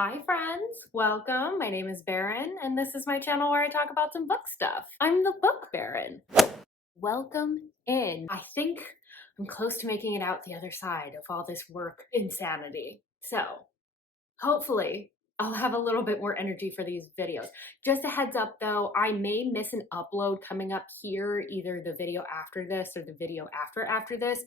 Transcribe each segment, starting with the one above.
Hi friends, welcome. My name is Baron and this is my channel where I talk about some book stuff. I'm the Book Baron. Welcome in. I think I'm close to making it out the other side of all this work insanity. So hopefully I'll have a little bit more energy for these videos. Just a heads up though, I may miss an upload coming up here, either the video after this or the video after this,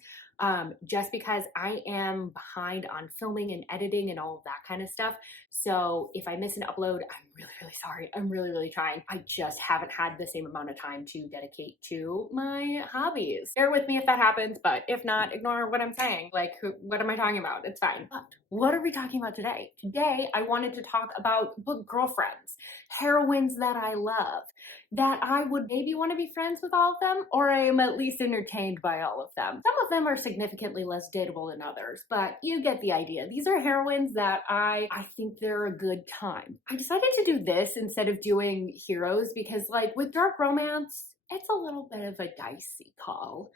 just because I am behind on filming and editing and all of that kind of stuff. So if I miss an upload, I'm really sorry. I'm really trying. I just haven't had the same amount of time to dedicate to my hobbies. Bear with me if that happens, but if not, ignore what I'm saying. Like, what am I talking about? It's fine. But what are we talking about today? Today, I wanted to talk about book girlfriends, heroines that I love, that I would maybe want to be friends with all of them, or I am at least entertained by all of them. Some of them are significantly less dateable than others, but you get the idea. These are heroines that I think they're a good time. I decided to do this instead of doing heroes because, like, with dark romance, it's a little bit of a dicey call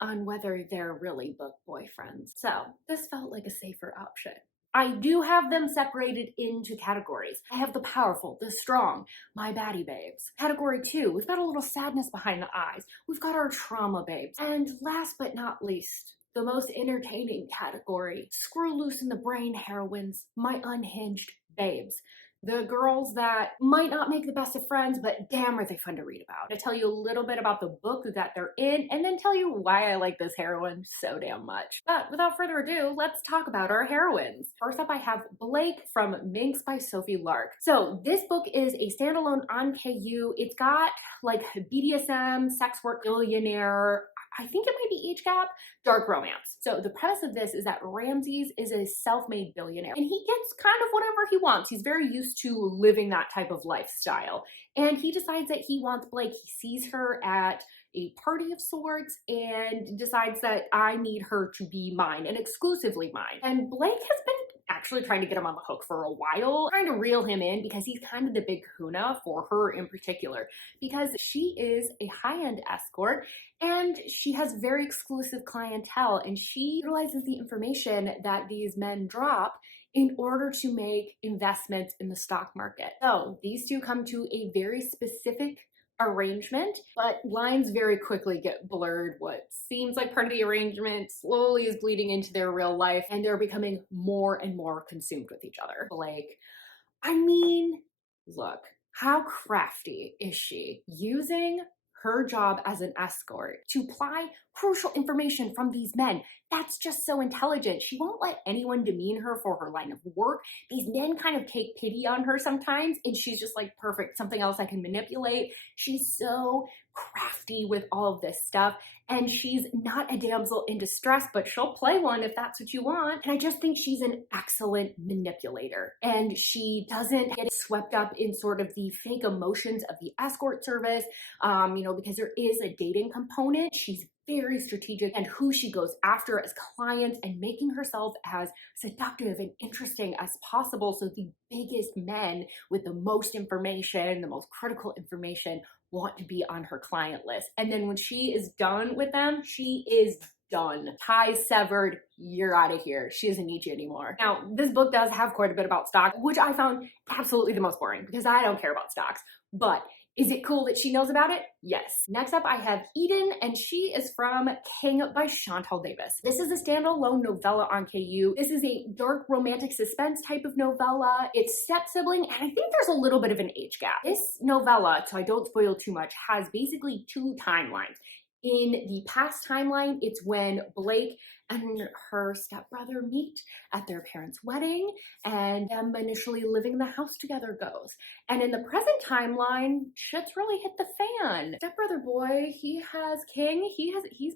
on whether they're really book boyfriends. So this felt like a safer option. I do have them separated into categories. I have the powerful, the strong, my baddie babes. Category 2, we've got a little sadness behind the eyes. We've got our trauma babes. And last but not least, the most entertaining category, screw loose in the brain heroines, my unhinged babes. The girls that might not make the best of friends, but damn are they fun to read about. I tell you a little bit about the book that they're in, and then tell you why I like this heroine so damn much. But without further ado, let's talk about our heroines. First up, I have Blake from Minx by Sophie Lark. So this book is a standalone on KU. It's got like BDSM, sex work, billionaire, I think it might be age gap, dark romance. So the premise of this is that Ramses is a self-made billionaire and he gets kind of whatever he wants. He's very used to living that type of lifestyle. And he decides that he wants Blake. He sees her at a party of sorts and decides that I need her to be mine and exclusively mine. And Blake has been actually trying to get him on the hook for a while, trying to reel him in because he's kind of the big kahuna for her in particular, because she is a high-end escort and she has very exclusive clientele and she utilizes the information that these men drop in order to make investments in the stock market. So these two come to a very specific arrangement, but lines very quickly get blurred. What seems like part of the arrangement slowly is bleeding into their real life and they're becoming more and more consumed with each other. Blake, I mean, look, how crafty is she using her job as an escort to ply crucial information from these men? That's just so intelligent. She won't let anyone demean her for her line of work. These men kind of take pity on her sometimes, and she's just like, perfect, something else I can manipulate. She's so crafty with all of this stuff, and she's not a damsel in distress, but she'll play one if that's what you want. And I just think she's an excellent manipulator, and she doesn't get swept up in sort of the fake emotions of the escort service, because there is a dating component. She's very strategic and who she goes after as clients and making herself as seductive and interesting as possible so the biggest men with the most information, the most critical information, want to be on her client list. And then when she is done with them, she is done. Ties severed, you're out of here. She doesn't need you anymore. Now, this book does have quite a bit about stock, which I found absolutely the most boring because I don't care about stocks, but is it cool that she knows about it? Yes. Next up, I have Eden, and she is from King by Chantal Davis. This is a standalone novella on KU. This is a dark romantic suspense type of novella. It's step-sibling, and I think there's a little bit of an age gap. This novella, so I don't spoil too much, has basically two timelines. In the past timeline, it's when Blake and her stepbrother meet at their parents' wedding and them initially living in the house together goes. And in the present timeline, shit's really hit the fan. Stepbrother boy, he's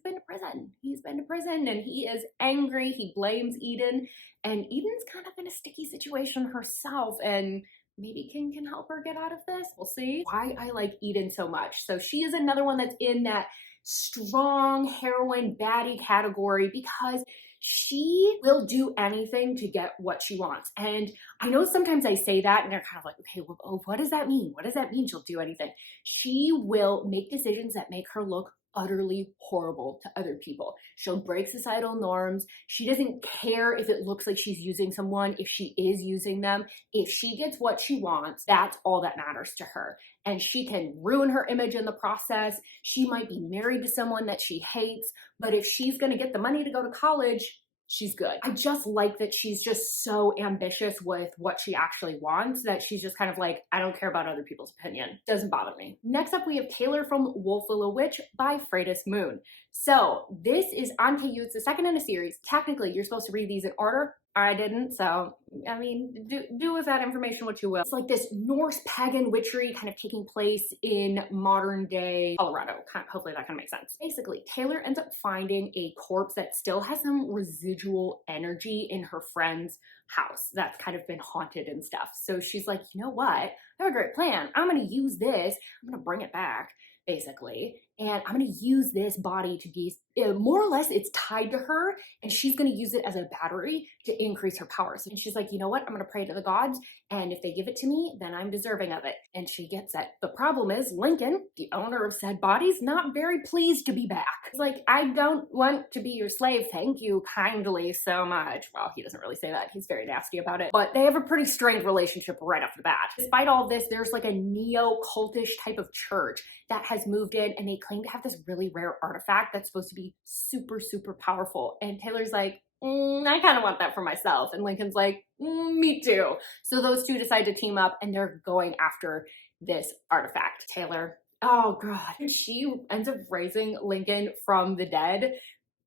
been to prison. He's been to prison and he is angry. He blames Eden, and Eden's kind of in a sticky situation herself, and maybe King can help her get out of this. We'll see. Why I like Eden so much. So she is another one that's in that strong heroine baddie category because she will do anything to get what she wants. And I know sometimes I say that and they're kind of like, okay, well, what does that mean? What does that mean she'll do anything? She will make decisions that make her look utterly horrible to other people. She'll break societal norms. She doesn't care if it looks like she's using someone, if she is using them. If she gets what she wants, that's all that matters to her. And she can ruin her image in the process. She might be married to someone that she hates, but if she's gonna get the money to go to college, she's good. I just like that she's just so ambitious with what she actually wants that she's just kind of like, I don't care about other people's opinion. Doesn't bother me. Next up, we have Taylor from Wolf Willow Witch by Freitas Moon. So this is on KU. It's the second in a series. Technically, you're supposed to read these in order. I didn't, so I mean, do with that information what you will. It's like this Norse pagan witchery kind of taking place in modern day Colorado. Hopefully that kind of makes sense. Basically, Taylor ends up finding a corpse that still has some residual energy in her friend's house that's kind of been haunted and stuff. So she's like, you know what? I have a great plan. I'm gonna use this. I'm gonna bring it back, basically. And I'm gonna use this body to be, more or less it's tied to her, and she's gonna use it as a battery to increase her powers. And she's like, you know what? I'm gonna pray to the gods, and if they give it to me, then I'm deserving of it. And she gets it. The problem is Lincoln, the owner of said body's not very pleased to be back. He's like, I don't want to be your slave. Thank you kindly so much. Well, he doesn't really say that. He's very nasty about it, but they have a pretty strained relationship right off the bat. Despite all this, there's like a neo-cultish type of church that has moved in, and they claim to have this really rare artifact that's supposed to be super, super powerful. And Taylor's like, I kind of want that for myself. And Lincoln's like, me too. So those two decide to team up, and they're going after this artifact. Taylor, oh God, she ends up raising Lincoln from the dead.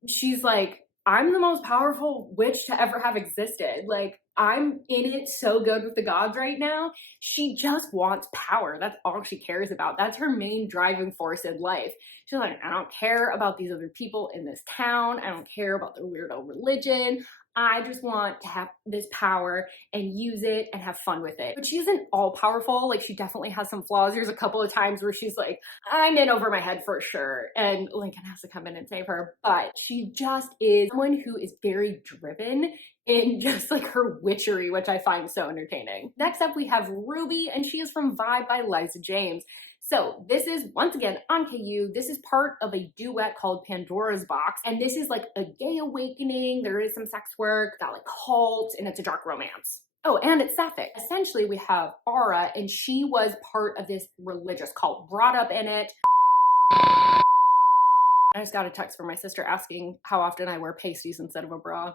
She's like, I'm the most powerful witch to ever have existed. Like, I'm in it so good with the gods right now. She just wants power. That's all she cares about. That's her main driving force in life. She's like, I don't care about these other people in this town. I don't care about their weirdo religion. I just want to have this power and use it and have fun with it. But she isn't all powerful. Like, she definitely has some flaws. There's a couple of times where she's like, I'm in over my head for sure. And Lincoln has to come in and save her. But she just is someone who is very driven in just like her witchery, which I find so entertaining. Next up, we have Ruby, and she is from Vibe by Liza James. So this is, once again, on KU. This is part of a duet called Pandora's Box. And this is like a gay awakening. There is some sex work, got like cults, and it's a dark romance. Oh, and it's sapphic. Essentially, we have Aura, and she was part of this religious cult, brought up in it. I just got a text from my sister asking how often I wear pasties instead of a bra.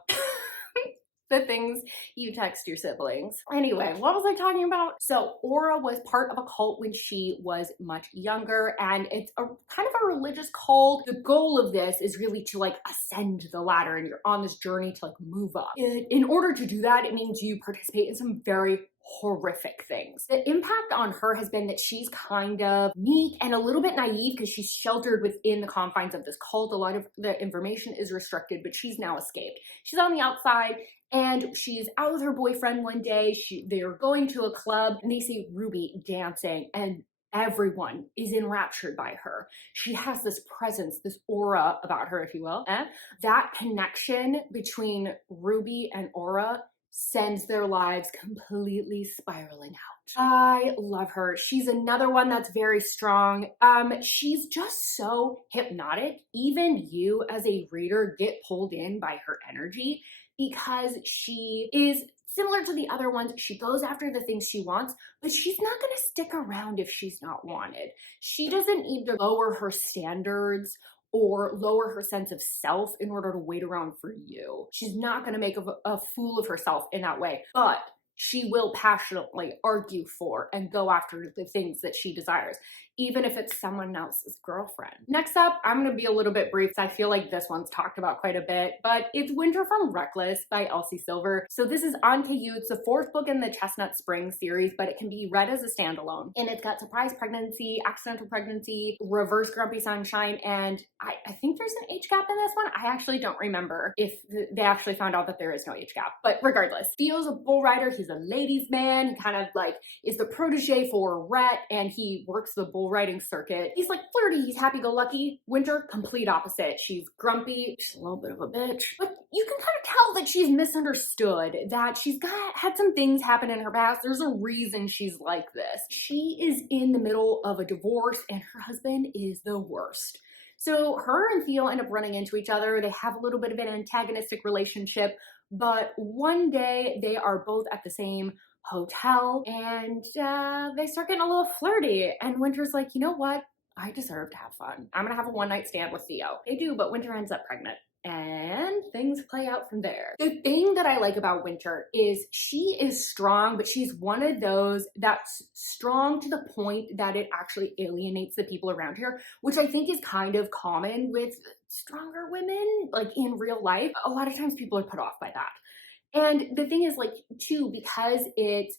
The things you text your siblings. Anyway, what was I talking about? So Aura was part of a cult when she was much younger, and it's a kind of a religious cult. The goal of this is really to like ascend the ladder, and you're on this journey to like move up. In order to do that, it means you participate in some very horrific things. The impact on her has been that she's kind of meek and a little bit naive because she's sheltered within the confines of this cult. A lot of the information is restricted, but she's now escaped. She's on the outside, and she's out with her boyfriend one day. They're going to a club, and they see Ruby dancing, and everyone is enraptured by her. She has this presence, this aura about her, if you will. That connection between Ruby and Aura sends their lives completely spiraling out. I love her. She's another one that's very strong. She's just so hypnotic. Even you as a reader get pulled in by her energy because she is similar to the other ones. She goes after the things she wants, but she's not going to stick around if she's not wanted. She doesn't need to lower her standards or lower her sense of self in order to wait around for you. She's not going to make a fool of herself in that way, but she will passionately argue for and go after the things that she desires, even if it's someone else's girlfriend. Next up, I'm going to be a little bit brief. I feel like this one's talked about quite a bit, but it's Winter from Reckless by Elsie Silver. So this is on KU. It's the fourth book in the Chestnut Springs series, but it can be read as a standalone. And it's got surprise pregnancy, accidental pregnancy, reverse grumpy sunshine, and I think there's an age gap in this one. I actually don't remember if they actually found out that there is no age gap, but regardless, Theo's a bull rider. He's a ladies' man. He kind of like is the protege for Rhett, and he works the bull riding circuit. He's like flirty. He's happy-go-lucky. Winter, complete opposite. She's grumpy. She's a little bit of a bitch, but you can kind of tell that she's misunderstood, that she's had some things happen in her past. There's a reason she's like this. She is in the middle of a divorce, and her husband is the worst. So her and Theo end up running into each other. They have a little bit of an antagonistic relationship, but one day they are both at the same hotel and they start getting a little flirty. And Winter's like, you know what? I deserve to have fun. I'm gonna have a one night stand with Theo. They do, but Winter ends up pregnant. And things play out from there. The thing that I like about Winter is she is strong, but she's one of those that's strong to the point that it actually alienates the people around her, which I think is kind of common with stronger women, like in real life. A lot of times people are put off by that. And the thing is, like, too, because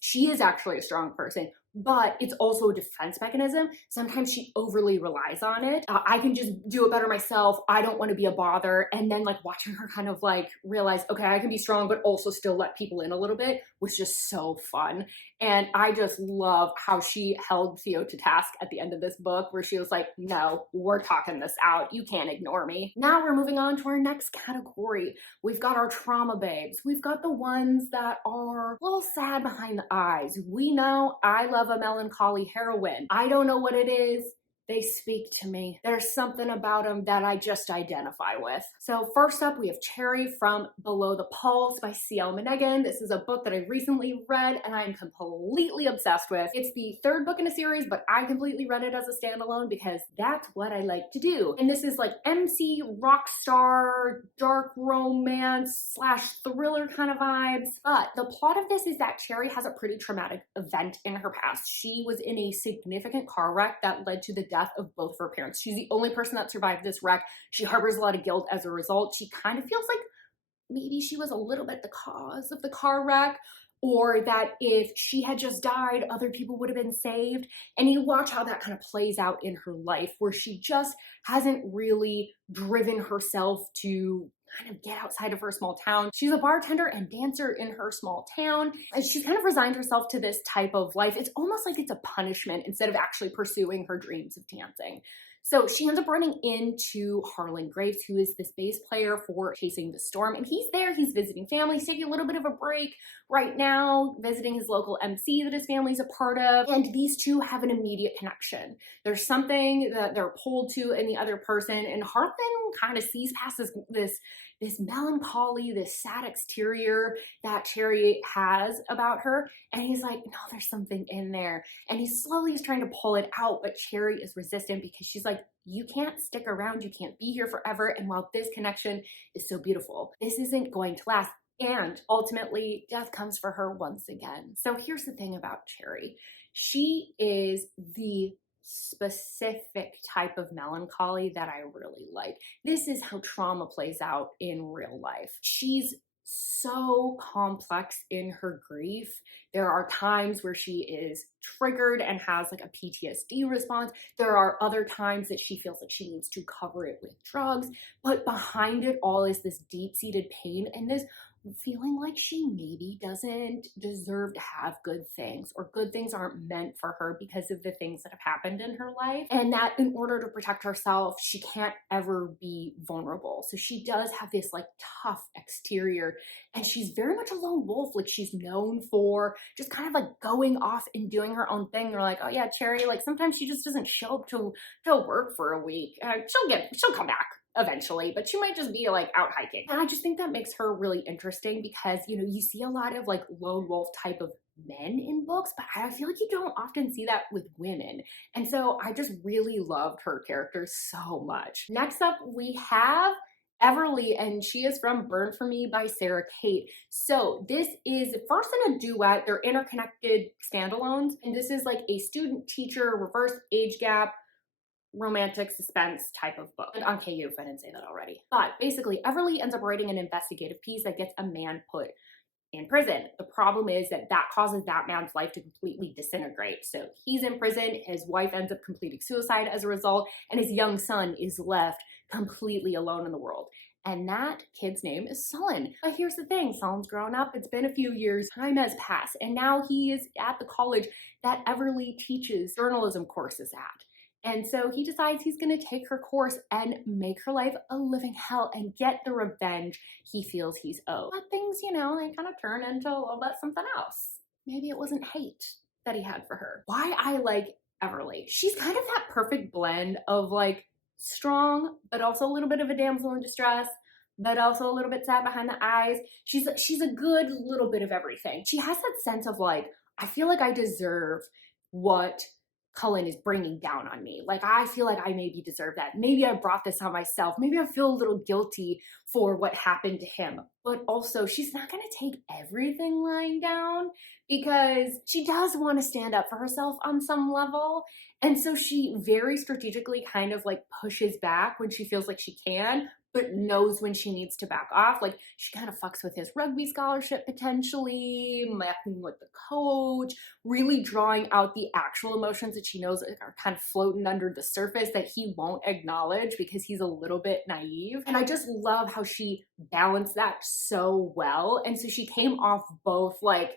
she is actually a strong person, but it's also a defense mechanism. Sometimes she overly relies on it. I can just do it better myself. I don't want to be a bother. And then, like, watching her kind of like realize, okay, I can be strong, but also still let people in a little bit was just so fun. And I just love how she held Theo to task at the end of this book, where she was like, no, we're talking this out. You can't ignore me. Now we're moving on to our next category. We've got our trauma babes. We've got the ones that are a little sad behind the eyes. We know I love a melancholy heroine. I don't know what it is. They speak to me. There's something about them that I just identify with. So first up, we have Cherry from Below the Pulse by C.L. Menegan. This is a book that I recently read and I'm completely obsessed with. It's the third book in a series, but I completely read it as a standalone because that's what I like to do. And this is like MC, rock star, dark romance / thriller kind of vibes. But the plot of this is that Cherry has a pretty traumatic event in her past. She was in a significant car wreck that led to the death of both of her parents. She's the only person that survived this wreck. She harbors a lot of guilt as a result. She kind of feels like maybe she was a little bit the cause of the car wreck, or that if she had just died, other people would have been saved. And you watch how that kind of plays out in her life, where she just hasn't really driven herself to kind of get outside of her small town. She's a bartender and dancer in her small town, and she's kind of resigned herself to this type of life. It's almost like it's a punishment instead of actually pursuing her dreams of dancing. So she ends up running into Harlan Graves, who is this bass player for Chasing the Storm. And he's there, he's visiting family. He's taking a little bit of a break right now, visiting his local MC that his family's a part of. And these two have an immediate connection. There's something that they're pulled to in the other person. And Harlan kind of sees past this melancholy, this sad exterior that Cherry has about her. And he's like, no, there's something in there. And he slowly is trying to pull it out, but Cherry is resistant because she's like, you can't stick around. You can't be here forever. And while this connection is so beautiful, this isn't going to last. And ultimately, death comes for her once again. So here's the thing about Cherry. She is the specific type of melancholy that I really like. This is how trauma plays out in real life. She's so complex in her grief. There are times where she is triggered and has like a PTSD response. There are other times that she feels like she needs to cover it with drugs, but behind it all is this deep-seated pain and this feeling like she maybe doesn't deserve to have good things, or good things aren't meant for her because of the things that have happened in her life, and that in order to protect herself, she can't ever be vulnerable. So she does have this like tough exterior, and she's very much a lone wolf. Like she's known for just kind of like going off and doing her own thing. They're like, oh yeah, Cherry, like sometimes she just doesn't show up to work for a week. She'll come back eventually, but she might just be like out hiking. And I just think that makes her really interesting because, you know, you see a lot of like lone wolf type of men in books, but I feel like you don't often see that with women. And so I just really loved her character so much. Next up, we have Everly, and she is from Burn For Me by Sarah Kate. So this is first in a duet. They're interconnected standalones, and this is like a student-teacher reverse age gap romantic suspense type of book. And on KU, if I didn't say that already. But basically, Everly ends up writing an investigative piece that gets a man put in prison. The problem is that causes that man's life to completely disintegrate. So he's in prison, his wife ends up completing suicide as a result, and his young son is left completely alone in the world. And that kid's name is Sullen. But here's the thing, Sullen's grown up, it's been a few years, time has passed, and now he is at the college that Everly teaches journalism courses at. And so he decides he's going to take her course and make her life a living hell and get the revenge he feels he's owed. But things, you know, they kind of turn into a little bit something else. Maybe it wasn't hate that he had for her. Why I like Everly. She's kind of that perfect blend of like strong, but also a little bit of a damsel in distress, but also a little bit sad behind the eyes. She's a good little bit of everything. She has that sense of like, I feel like I deserve what Cullen is bringing down on me. Like, I feel like I maybe deserve that. Maybe I brought this on myself. Maybe I feel a little guilty for what happened to him. But also, she's not going to take everything lying down because she does want to stand up for herself on some level. And so she very strategically kind of like pushes back when she feels like she can, but knows when she needs to back off. Like, she kind of fucks with his rugby scholarship potentially, messing with the coach, really drawing out the actual emotions that she knows are kind of floating under the surface that he won't acknowledge because he's a little bit naive. And I just love how she balanced that so well. And so she came off both like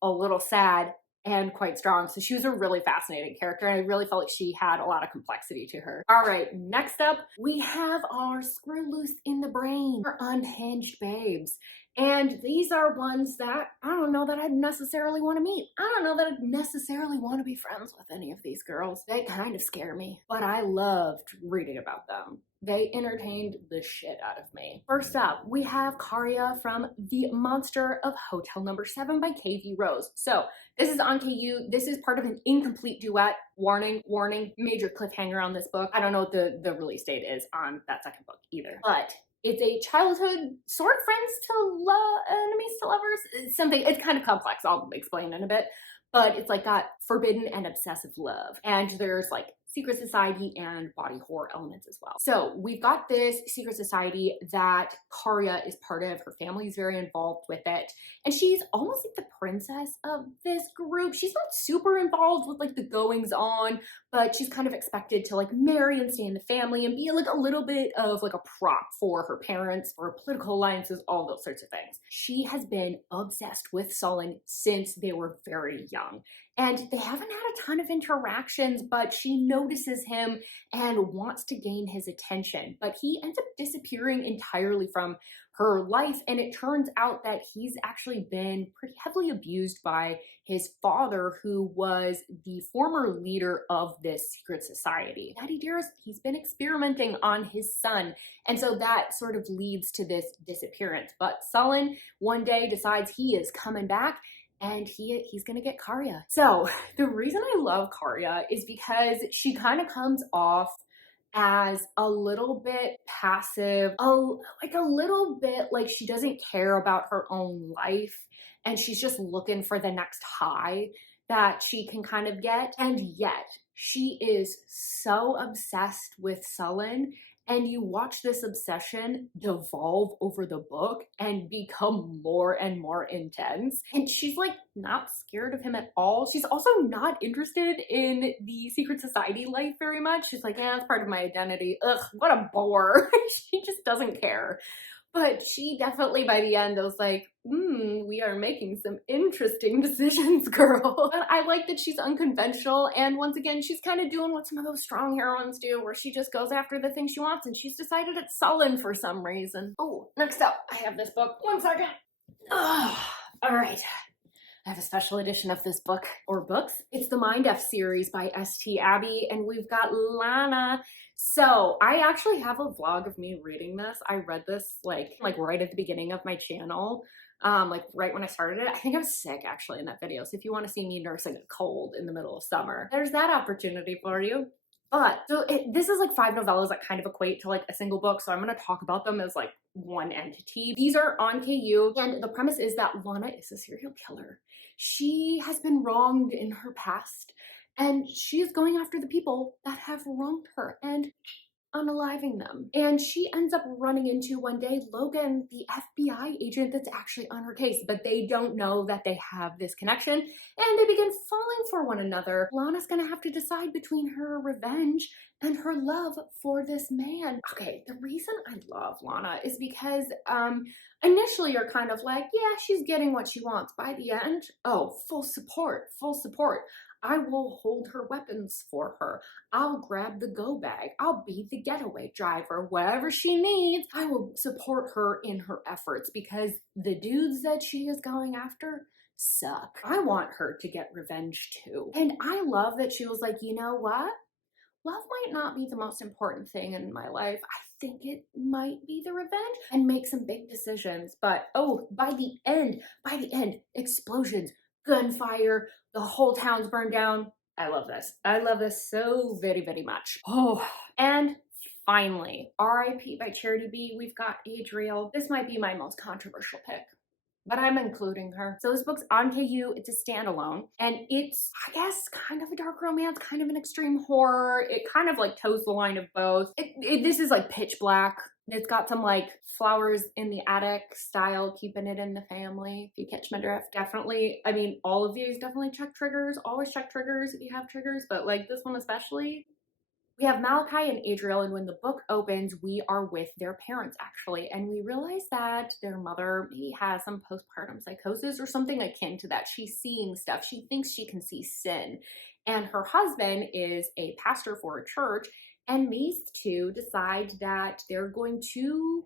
a little sad and quite strong. So she was a really fascinating character. And I really felt like she had a lot of complexity to her. All right, next up, we have our screw loose in the brain, our unhinged babes. And these are ones that I don't know that I'd necessarily want to meet. I don't know that I'd necessarily want to be friends with any of these girls. They kind of scare me, but I loved reading about them. They entertained the shit out of me. First up, we have Karia from The Monster of Hotel Number 7 by K.V. Rose. So this is on KU. This is part of an incomplete duet. Warning, warning, major cliffhanger on this book. I don't know what the release date is on that second book either. But it's a childhood sort of friends to enemies to lovers. It's something, it's kind of complex. I'll explain in a bit. But it's like got forbidden and obsessive love. And there's like secret society and body horror elements as well. So we've got this secret society that Karia is part of. Her family is very involved with it. And she's almost like the princess of this group. She's not super involved with like the goings on, but she's kind of expected to like marry and stay in the family and be like a little bit of like a prop for her parents, for political alliances, all those sorts of things. She has been obsessed with Sullen since they were very young. And they haven't had a ton of interactions, but she notices him and wants to gain his attention. But he ends up disappearing entirely from her life. And it turns out that he's actually been pretty heavily abused by his father, who was the former leader of this secret society. Daddy Dearest, he's been experimenting on his son. And so that sort of leads to this disappearance. But Sullen one day decides he is coming back, and he's gonna get Karia. So the reason I love Karia is because she kind of comes off as a little bit passive, like a little bit like she doesn't care about her own life, and she's just looking for the next high that she can kind of get. And yet she is so obsessed with Sullen. And you watch this obsession devolve over the book and become more and more intense. And she's like not scared of him at all. She's also not interested in the secret society life very much. She's like, yeah, it's part of my identity. Ugh, what a bore. She just doesn't care. But she definitely, by the end, was like, we are making some interesting decisions, girl. But I like that she's unconventional. And once again, she's kind of doing what some of those strong heroines do, where she just goes after the thing she wants, and she's decided it's Sullen for some reason. Oh, next up, I have this book. One second. All right. I have a special edition of this book, or books. It's the Mind F series by S.T. Abbey, and we've got Lana. So I actually have a vlog of me reading this. I read this like right at the beginning of my channel, like right when I started it. I think I was sick actually in that video. So if you want to see me nursing a cold in the middle of summer, there's that opportunity for you. But so this is like 5 novellas that kind of equate to like a single book. So I'm going to talk about them as like one entity. These are on KU, and the premise is that Lana is a serial killer. She has been wronged in her past, and she is going after the people that have wronged her and unaliving them. And she ends up running into one day Logan, the FBI agent that's actually on her case, but they don't know that they have this connection, and they begin falling for one another. Lana's gonna have to decide between her revenge and her love for this man. Okay, the reason I love Lana is because initially you're kind of like, yeah, she's getting what she wants. By the end, oh, full support, full support. I will hold her weapons for her. I'll grab the go bag. I'll be the getaway driver. Whatever she needs, I will support her in her efforts, because the dudes that she is going after suck. I want her to get revenge too. And I love that she was like, you know what? love might not be the most important thing in my life. I think it might be the revenge and make some big decisions. But oh, by the end, explosions, gunfire, the whole town's burned down. I love this. I love this so very, very much. Oh, and finally, R.I.P. by Charity B. We've got Adriel. This might be my most controversial pick, but I'm including her. So this book's on KU, it's a standalone, and it's, I guess, kind of a dark romance, kind of an extreme horror. It kind of like toes the line of both. This is like pitch black. It's got some like flowers in the attic style, keeping it in the family. If you catch my drift, definitely, I mean, all of these definitely check triggers. Always check triggers if you have triggers, but like this one especially. We have Malachi and Adriel, and when the book opens, we are with their parents actually, and we realize that their mother maybe has some postpartum psychosis or something akin to that. She's seeing stuff. She thinks she can see sin, and her husband is a pastor for a church, and these two decide that they're going to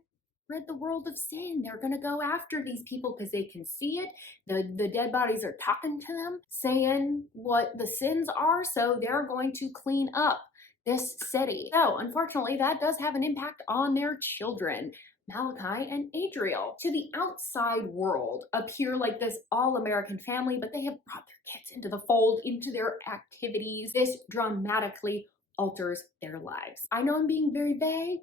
rid the world of sin. They're going to go after these people because they can see it. The dead bodies are talking to them, saying what the sins are, so they're going to clean up this city. So unfortunately, that does have an impact on their children, Malachi and Adriel. To the outside world appear like this all-American family, but they have brought their kids into the fold, into their activities. This dramatically alters their lives. I know I'm being very vague,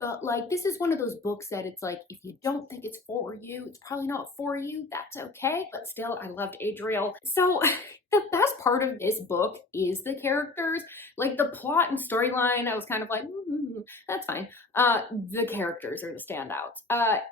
but like this is one of those books that it's like, if you don't think it's for you, it's probably not for you. That's okay. But still, I loved Adriel. So the best part of this book is the characters. Like the plot and storyline, I was kind of like, that's fine. The characters are the standouts.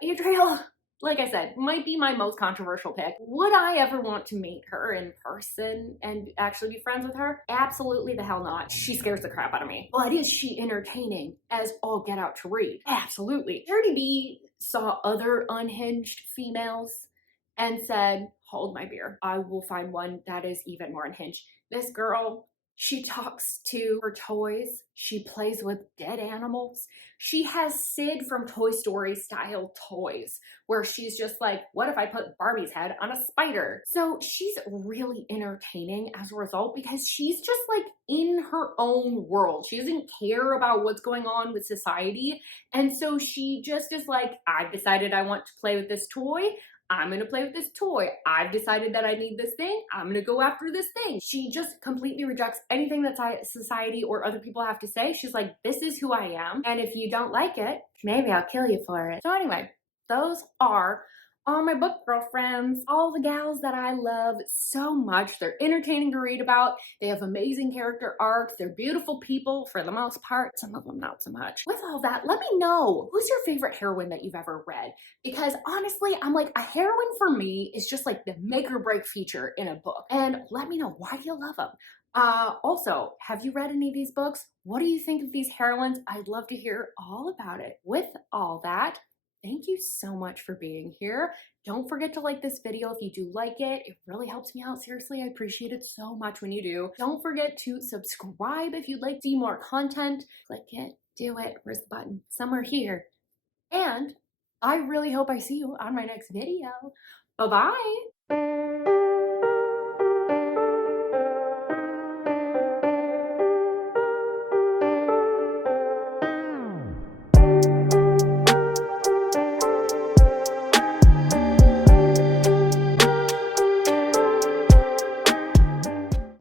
Adriel, like I said, might be my most controversial pick. Would I ever want to meet her in person and actually be friends with her? Absolutely the hell not. She scares the crap out of me. But is she entertaining as all get out to read? Absolutely. Charity B saw other unhinged females and said, hold my beer. I will find one that is even more unhinged. This girl, she talks to her toys. She plays with dead animals. She has Sid from Toy Story style toys where she's just like, what if I put Barbie's head on a spider? So she's really entertaining as a result because she's just like in her own world. She doesn't care about what's going on with society. And so she just is like, I've decided I want to play with this toy. I'm gonna play with this toy. I've decided that I need this thing. I'm gonna go after this thing. She just completely rejects anything that society or other people have to say. She's like, this is who I am. And if you don't like it, maybe I'll kill you for it. So anyway, those are all my book girlfriends, all the gals that I love so much. They're entertaining to read about. They have amazing character arcs. They're beautiful people for the most part. Some of them not so much. With all that, let me know, who's your favorite heroine that you've ever read? Because honestly, I'm like, a heroine for me is just like the make or break feature in a book. And let me know why you love them. Also, have you read any of these books? What do you think of these heroines? I'd love to hear all about it. With all that, thank you so much for being here. Don't forget to like this video if you do like it. It really helps me out. Seriously, I appreciate it so much when you do. Don't forget to subscribe if you'd like to see more content. Click it, do it. Where's the button? Somewhere here. And I really hope I see you on my next video. Bye-bye.